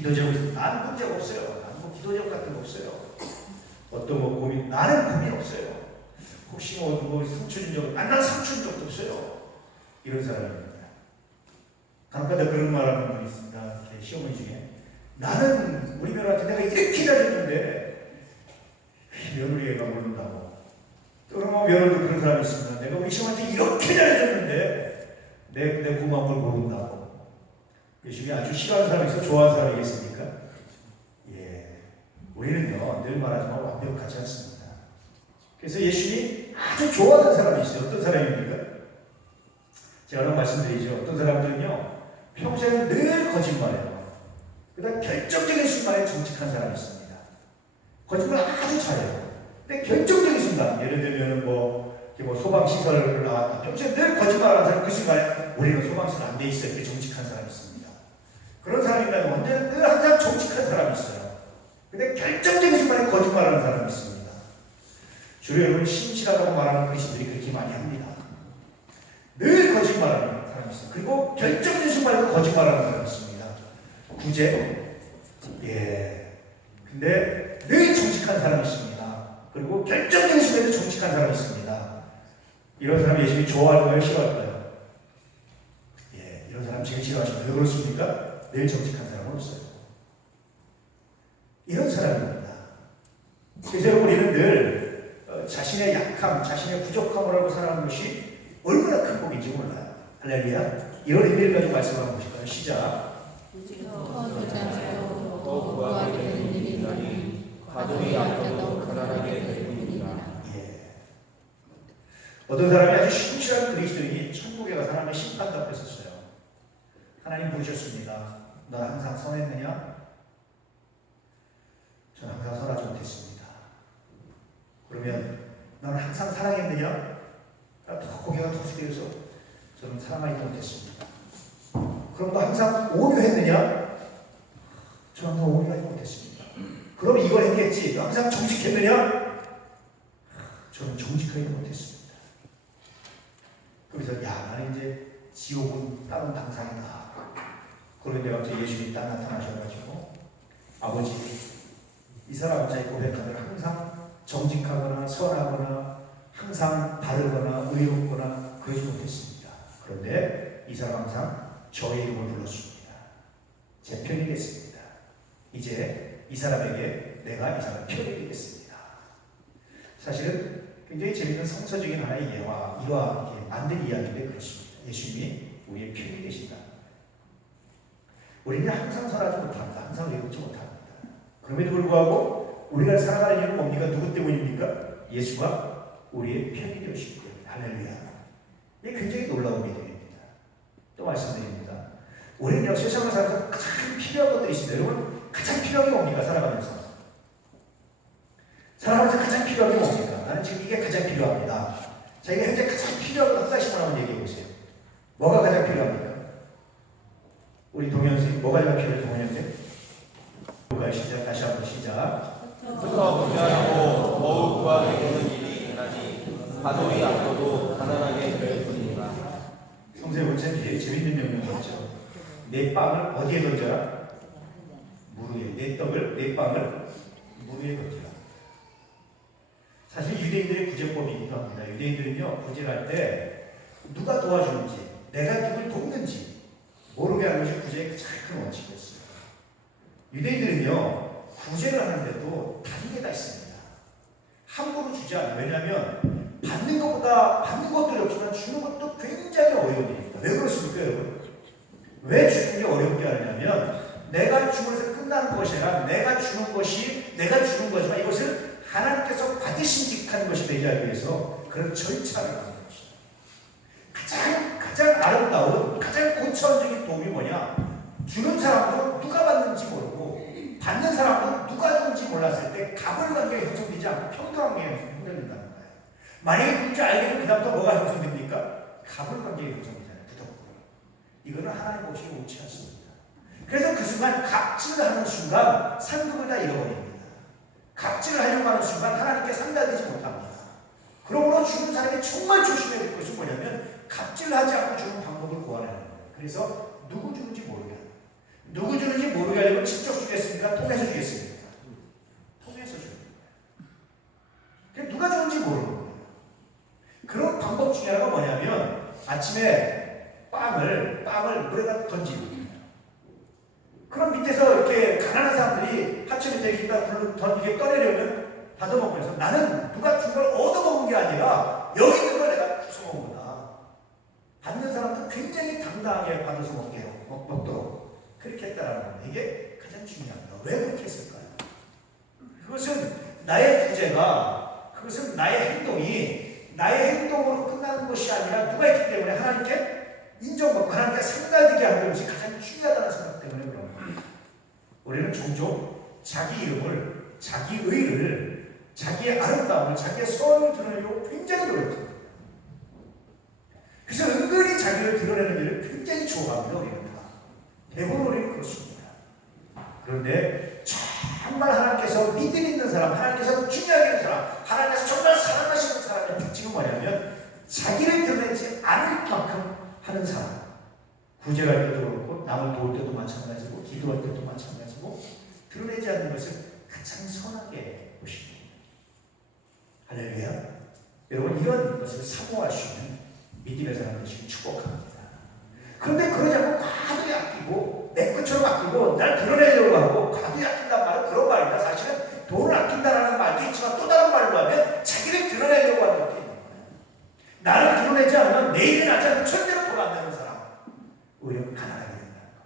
기도제목 있으면 나는 문제가 없어요. 나는 뭐 기도제목 같은 거 없어요. 어떤 거 고민, 나는 고민 없어요. 혹시 뭐 상처 준 적, 난 상처 준 적도 없어요. 이런 사람입니다. 간혹가다 그런 말하는 분이 있습니다. 시어머니 중에 나는 우리 며느리한테 내가 이렇게 잘해줬는데 며느리가 모른다고. 또 며느리도 그런 사람이 있습니다. 내가 우리 시어머니한테 이렇게 잘해줬는데 내 고마운 걸 모른다고. 예수님이 아주 싫어하는 사람이 있어 좋아하는 사람이 있습니까? 예, 우리는요 늘 말하지만 완벽하지 않습니다. 그래서 예수님이 아주 좋아하는 사람이 있어요. 어떤 사람입니까? 제가 하나 말씀드리죠. 어떤 사람들은요 평소에 늘 거짓말해요. 그다음 결정적인 순간에 정직한 사람이 있습니다. 거짓말 아주 잘해요. 근데 결정적인 순간, 예를 들면 뭐 소방시설을 나왔다. 평소에 늘 거짓말하는 사람, 그 순간에 우리는 소방시설 안 돼 있어. 이렇게 정직한 사람이 있습니다. 그런 사람이면 언제나 늘 항상 정직한 사람이 있어요. 근데 결정적인 순간에 거짓말하는 사람이 있습니다. 주로 여러분 신실하다고 말하는 그리스도들이 그렇게 많이 합니다. 늘 거짓말하는 사람이 있어요. 그리고 결정적인 순간에도 거짓말하는 사람이 있습니다. 구제, 예. 근데 늘 정직한 사람이 있습니다. 그리고 결정적인 순간에도 정직한 사람이 있습니다. 이런 사람 예수님이 좋아할까요? 싫어할까요? 예, 이런 사람 제일 싫어하시나요? 왜 그렇습니까? 늘 정직한 사람은 없어요. 이런 사람입니다. 그래서 여러분 우리는 늘 자신의 약함, 자신의 부족함을 알고 살아가는 것이 얼마나 큰 복인지 몰라요. 할렐루야. 이런 의미를 가지고 말씀을 한번 보실까요? 시작. 더 구하게 되는 일이 있나니 가족이 앞서도 가난하게 될 뿐이라. 예. 어떤 사람이 아주 신실한 그리스도인이 천국에 가서 하나님의 심판도 앞에 섰어요. 하나님 부르셨습니다. 넌 항상 선했느냐? 저는 항상 선하지 못했습니다. 그러면 넌 항상 사랑했느냐? 고개가 더 숙여서 저는 사랑하지 못했습니다. 그럼 너 항상 오류했느냐? 저는 항상 오류하지 못했습니다. 그럼 이걸 했겠지. 너 항상 정직했느냐? 저는 정직하지 못했습니다. 그래서 나는 이제 지옥은 다른 당상이다. 그런데 갑자기 예수님이 딱 나타나셔가지고 아버지, 이 사람 자기 고백하들 항상 정직하거나 선하거나 항상 바르거나 의롭거나 그러지 못했습니다. 그런데 이 사람 항상 저의 이름을 불렀습니다. 제 편이 됐습니다. 이제 이 사람에게 내가 이 사람 편이 되겠습니다. 사실은 굉장히 재밌는 성서적인 하나의 일화 이렇게 만든 이야기인데 그렇습니다. 예수님이 우리의 편이 되신다. 우리는 항상 선하지 못합니다. 항상 의롭지 못합니다. 그럼에도 불구하고 우리가 살아가는 이유는 뭡니까? 누구 때문입니까? 예수가 우리의 편이 되시기 때문에. 할렐루야. 이게 굉장히 놀라운 일입니다. 또 말씀드립니다. 우리는 세상을 살아서 가장 필요한 것들이 있습니다. 여러분 가장 필요한 게 뭡니까? 살아가면서 가장 필요한 게 뭡니까? 나는 지금 이게 가장 필요합니다. 자기가 현재 가장 필요한 것 한 가지만 한번 얘기해 보세요. 뭐가 가장 필요합니까? 우리 동현 선생님 뭐가 가장 필요해요? 동현 선생님? 시작. 다시 한번 시작. 더 분야하고 더욱 구하게 되는 일이 있나니 가족이 앞서도 가난하게 될 뿐이라. 성세 원장님 되게 재밌는 명령이었죠. 내 빵을 어디에 던져라? 무르에. 내 떡을, 내 빵을 무르에 던져라. 사실 유대인들의 구제법이기도 합니다. 유대인들은요 구제할 때 누가 도와주는지, 내가 누굴 돕는지 모르게 하는 것이 구제의 가장 큰 원칙이었어요. 유대인들은요 구제를 하는데도 단계가 있습니다. 함부로 주지 않아요. 왜냐하면 받는 것도 어렵지만 주는 것도 굉장히 어려운 일입니다. 왜 그렇습니까, 여러분? 왜 주는 게 어렵게 하냐면 내가 주면서 끝나는 것이 아니라 내가 주는 거지만 이것을 하나님께서 받으신직한 것이 되지 않기 위해서 그런 절차를 하는 것입니다. 가장 아름다운, 가장 고차원적인 도움이 뭐냐? 주는 사람도 누가 받는지 모르고 받는 사람도 누가 주는지 몰랐을 때 가불관계가 형성되지 않고 평등관계가 형성된다는 거예요. 만약에 그런 줄 알게 되면 그다음부터 뭐가 형성됩니까? 가불관계가 형성되잖아요. 부덕부덕. 이거는 하나님 없이 옳지 않습니다. 그래서 그 순간 갑질을 하는 순간 상급을 다 잃어버립니다. 갑질을 하려고 하는 순간 하나님께 상달되지 못합니다. 그러므로 주는 사람이 정말 조심해야 될 것이 뭐냐면 갑질을 하지 않고 주는 방법을 구하라는 거예요. 그래서 누구 주는지 모르게 하는 거예요. 누구 주는지 모르게 하려면 주려면 직접 주겠습니까? 통해서 주겠습니까? 통해서 줍니다. 누가 좋은지 모르는 거예요. 그런 방법 중에 하나가 뭐냐면 아침에 빵을 물에다 던지는 거예요. 그럼 밑에서 이렇게 가난한 사람들이 하체 밑에 이렇게 꺼내려면 받아먹으면서 나는 누가 준 걸 얻어먹은 게 아니라 여기 있는 걸 내가 주워 먹은 거다. 받는 사람도 굉장히 당당하게 받아서 먹도록 그렇게 했다라는 겁니다. 이게 가장 중요합니다. 왜 그렇게 했을까요? 그것은 나의 부재가, 그것은 나의 행동이 나의 행동으로 끝나는 것이 아니라 누가 있기 때문에 하나님께 인정받고 하나님께 상달되게 하는 것이 가장 중요하다는 생각 때문에 그런 겁니다. 우리는 종종 자기 이름을, 자기 의를, 자기의 아름다움을, 자기의 선을 드러내려고 굉장히 노력합니다. 그래서 은근히 자기를 드러내는 일을 굉장히 좋아합니다. 우리는 다. 대부분 우리는 그렇습니다. 그런데 정말 하나님께서 믿음 있는 사람, 하나님께서 중요하게 여기는 사람, 하나님께서 정말 사랑하시는 사람의 특징은 뭐냐면 자기를 드러내지 않을 만큼 하는 사람. 구제할 때도 그렇고 남을 도울 때도 마찬가지고 기도할 때도 마찬가지고 드러내지 않는 것을 가장 선하게 보십니다. 할렐루야. 여러분 이런 것을 사모할 수 있는 믿음의 사람 되시길 축복합니다. 그런데 그러지 않고 과도히 아끼고 내 것처럼 아끼고 날 드러내려고 하고 과도히 아낀다는 말은 그런 말입니다. 사실은 돈을 아낀다는 말도 있지만 또 다른 말로 하면 자기를 드러내려고 하는 것도 있는 거예요. 나를 드러내지 않으면 내일은 하지 않으면 절대로 돈 안 되는 사람 오히려 가난하게 된다는 거.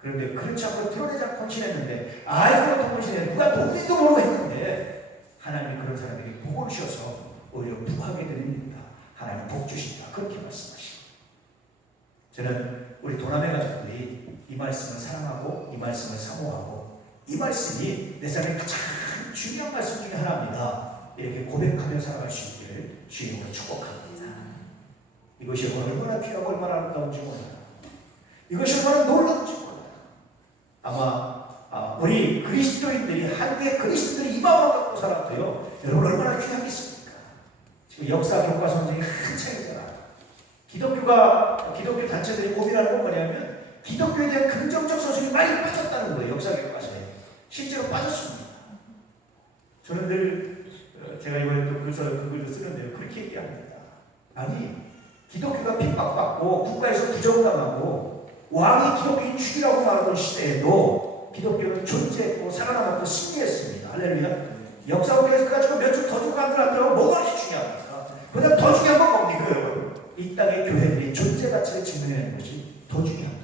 그런데 그렇지 않고 드러내지 않고 헌신했는데 이거부터 헌신해 누가 돈인지도 모르고 했는데 하나님이 그런 사람에게 복을 주셔서 오히려 부하게 드립니다. 하나님 복 주신다. 그렇게 말씀하십니다. 저는 우리 도남의 가족들이 이 말씀을 사랑하고 이 말씀을 사모하고 이 말씀이 내 삶의 가장 중요한 말씀 중에 하나입니다. 이렇게 고백하며 살아갈 수 있기를 주님으로 축복합니다. 이것이 얼마나 귀하고 얼마나 아름다운지 몰라요. 이것이 얼마나 놀라운지 몰라요. 아마 우리 그리스도인들이 한국의 그리스도인들이 이 마음을 갖고 살았고요. 여러분 얼마나 귀하겠습니까? 지금 역사 교과서 전쟁이 한창이잖아요. 기독교 단체들이 고민하는 건 뭐냐면 기독교에 대한 긍정적 서술이 많이 빠졌다는 거예요. 역사 교과서에. 실제로 빠졌습니다. 저는 늘 제가 이번에 또 그 글도 쓰는데요. 그렇게 얘기합니다. 아니 기독교가 핍박받고 국가에서 부정당하고 왕이 기독교인 죽이라고 말하던 시대에도 기독교는 존재했고 살아남았고 승리했습니다. 할렐루야. 역사국에서 가지고 몇 주 더 주고 만들었다고 뭐가 그렇게 중요합니까? 그다음 더 중요한 건 뭡니까? 이 땅의 교회들이 존재 가치를 증명하는 것이 더 중요합니다.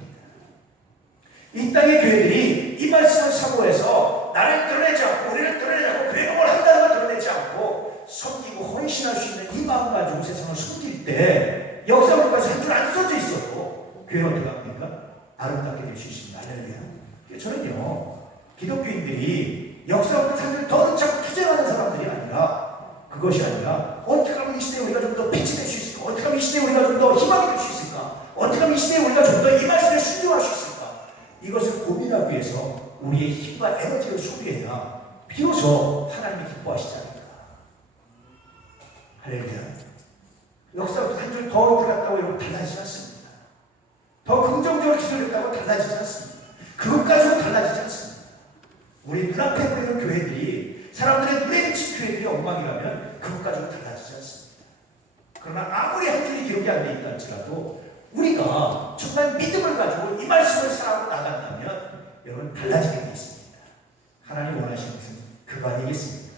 이 땅의 교회들이 이 말씀을 사모해서 나를 드러내지 않고 우리를 드러내지 않고 교회가 뭘 한다는 걸 드러내지 않고 섬기고 헌신할 수 있는 이 마음 가지고 세상을 섬길 때 역사국에서 한 줄 안 써져 있어도 교회가 어떻게 합니까? 아름답게 될 수 있습니다. 할렐루야. 저는요 기독교인들이 역사국에서 한 줄 더 넣자고 투쟁하는 사람들이 아니라 그것이 아니라 어떻게 하면 이 시대에 우리가 좀 더 빛이 될 수 있을까? 어떻게 하면 이 시대에 우리가 좀 더 희망이 될 수 있을까? 어떻게 하면 이 시대에 우리가 좀 더 이 말씀에 순종할 수 있을까? 이것을 고민하기 위해서 우리의 힘과 에너지를 소비해야 비로소 하나님이 기뻐하시지 않을까. 할렐루야. 역사부터 한 줄 더 들어갔다고 여러분 달라지지 않습니다. 더 긍정적으로 기술했다고 달라지지 않습니다. 그것까지는 달라지지 않습니다. 우리 눈앞에 보이는 교회들이 사람들의 눈에 비친 교회들이 엉망이라면 그것까지는 달라지지 않습니다. 그러나 아무리 한 줄이 기록이 안 돼 있다 할지라도 우리가 정말 믿음을 가지고 이 말씀을 살아가고 나간다면 여러분 달라지게 되어 있습니다. 하나님 원하시는 것은 그거 아니겠습니까?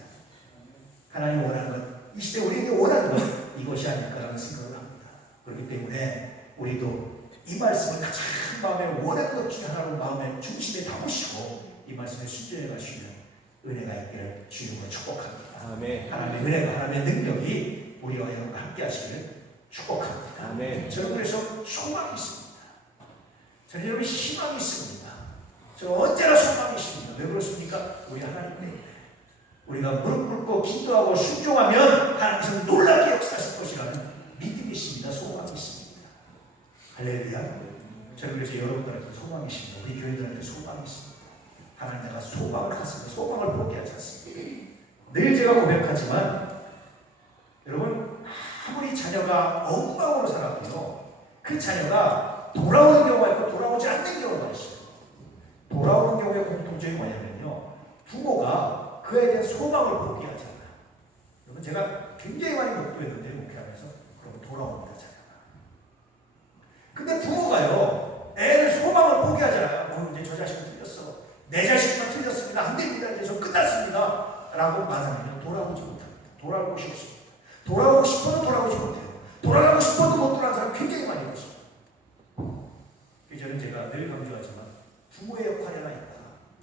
하나님 원하는 것, 이 시대 우리에게 원하는 것 이것이 아닐까라는 생각을 합니다. 그렇기 때문에 우리도 이 말씀을 가장 마음에 원하는 것 중에 하나로 마음의 중심에 담으시고 이 말씀에 순종해 가시면 은혜가 있기를 주님으로 축복합니다. 아멘. 하나님의 은혜가 하나님의 능력이 우리와 여러분과 함께 하시기를 축복합니다. 아멘. 저는 그래서 소망이 있습니다. 저는 여러분 희망이 있습니다. 저는 언제나 소망이 있습니다. 왜 그렇습니까? 우리 하나님 때문에. 우리가 무릎 꿇고 기도하고 순종하면 하나님께서 놀랍게 역사하실 것이라는 믿음이 있습니다. 소망이 있습니다. 할렐루야. 저는 그래서 여러분들한테 소망이 있습니다. 우리 교회들한테 소망이 있습니다. 하나님 내가 소망을 갖습니다. 소망을 포기하지 않습니다. 늘 제가 고백하지만 여러분 아무리 자녀가 엉망으로 살아도요 그 자녀가 돌아오는 경우가 있고 돌아오지 않는 경우가 있어요. 돌아오는 그에 대한 소망을 포기하지 않아. 여러분 제가 굉장히 많이 목도했는데 목회하면서 그럼 돌아옵니다. 자녀가. 근데 부모가요 애를 소망을 포기하잖아요. 이제 저 자식은 틀렸어. 내 자식만 틀렸습니다. 안 됩니다. 이제 저 끝났습니다. 라고 말하면 돌아오지 못합니다. 돌아올 곳이 없습니다. 돌아오고 싶어도 돌아오지 못해요. 돌아가고 싶어도 못 돌아가는 사람 굉장히 많이 있습니다. 저는 제가 늘 강조하지만 부모의 역할이 하나 있다.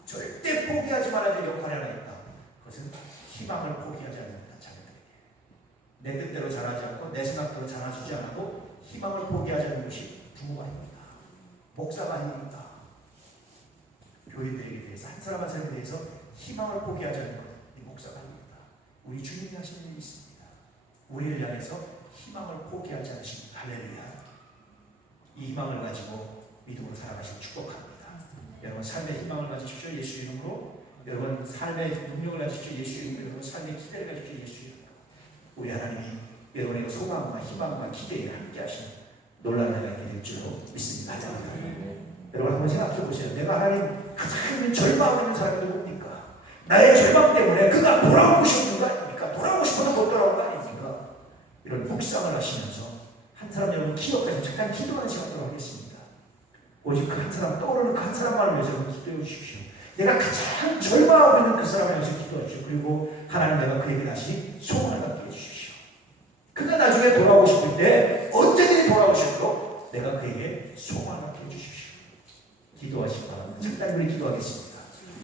절대 포기하지 말아야 될 역할이 하나 있다. 그것은 희망을 포기하지 않는다. 자녀들에게. 내 뜻대로 자라지 않고 내 생각대로 자라주지 않고 희망을 포기하지 않는 것이 부모가 아닙니다. 목사가 아닙니다. 교회들에게 대해서 한 사람 한 사람에 대해서 희망을 포기하지 않는 것 이 목사가 아닙니다. 우리 주님이 하시는 일이 있습니다. 우리를 향해서 희망을 포기하지 않으십니다. 할렐루야. 이 희망을 가지고 믿음으로 살아가시고 축복합니다. 여러분 삶의 희망을 가지십시오. 예수 이름으로. 여러분 삶의 능력을 가지십시오. 예수 이름으로. 여러분 삶의 기대를 가지십시오. 예수 이름으로. 우리 하나님이 여러분의 소망과 희망과 기대에 함께 하시는 놀라운 하나님이 될 줄로 믿습니다. 여러분 한번 생각해 보세요. 내가 하나님 가장 절망하고 있는 사람이 누굽니까? 나의 절망 때문에 그가 돌아오고 싶은 거 아닙니까? 돌아오고 싶어도 못 돌아오는 거 아닙니까? 이런 묵상을 하시면서 한 사람 여러분 기억해서 잠깐 기도하는 시간으로 하겠습니다. 오직 그 한 사람 떠오르는 그 한 사람만을 위해서 기도해 주십시오. 내가 가장 절망하고 있는 그 사람을 위해서 기도하십시오. 그리고 하나님 내가 그에게 다시 소원을 갖게 해주십시오. 그가 나중에 돌아오고 싶을 때 언제든지 돌아오셔도 내가 그에게 소원을 갖게 해주십시오. 기도하시기 바랍니다. 잠깐 우리 기도하겠습니다.